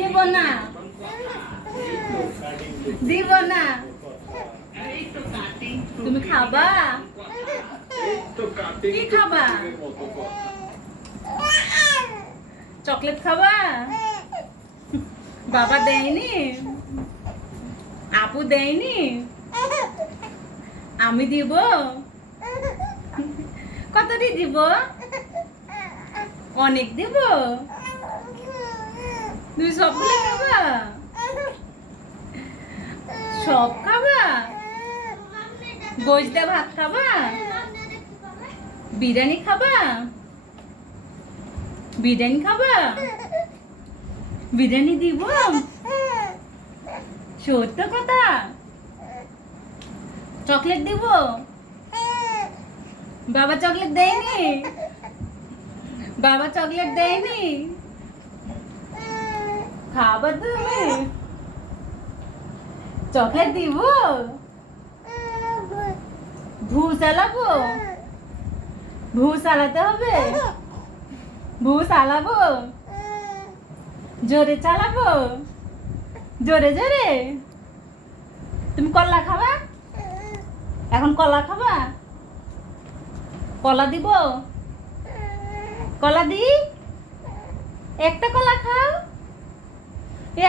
দিব না, দিব না। তুমি খাবা? কি খাবা? চকলেট খাবা? বাবা দেয়নি? আপু দেয়নি? আমি দিব? কতটি দিব? অনেক দিব? তুমি সবগুলো খাবা? সব খাবা? গোশ দিয়ে ভাত খাবা? বিরিয়ানি খাবা? বিরিয়ানি খাবা? বিরিয়ানি দিব? সত্য কথা? চকলেট দিব? বাবা চকলেট দেয়নি? বাবা চকলেট দেয়নি? খাবা তুমি? চকলেট দিব? ভু চালাবো? ভু চালাতে হবে? ভু চালাবো? জোরে চালাবো? জোরে জোরে? তুমি কলা খাবা? এখন কলা খাবা? কলা দিব? কলা দি? একটা কলা খাও,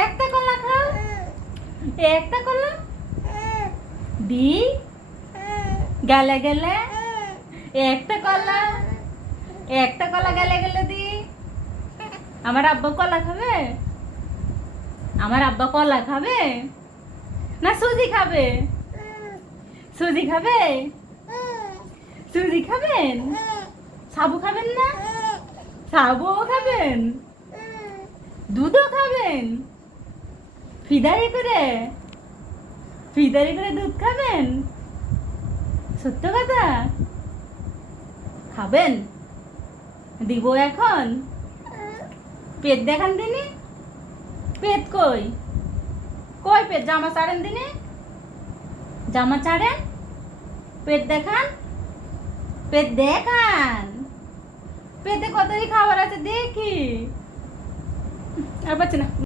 একটা কলা খাও, একটা কলা দি গেলে গেলে, একটা কলা, একটা কলা গেলে গেলে দি। আমার আব্বা কলা খাবে? আমার আব্বা কলা খাবে না সুজি খাবে? সুজি খাবে? সুজি খাবেন? সাবু খাবেন না? সাবুও খাবেন? দুধও খাবেন? ফিদারি করে, ফিদারি করে দুধ খাবেন? সত্য কথা? খাবেন? দিব এখন? পেট দেখান দিনে? পেট কই? কই পেট? জামা ছাড়েন দিনে? জামা ছাড়েন? পেট দেখান, পেট দেখান। পেটে কতই খাবার আছে দেখি। আর পাচ্ছি না।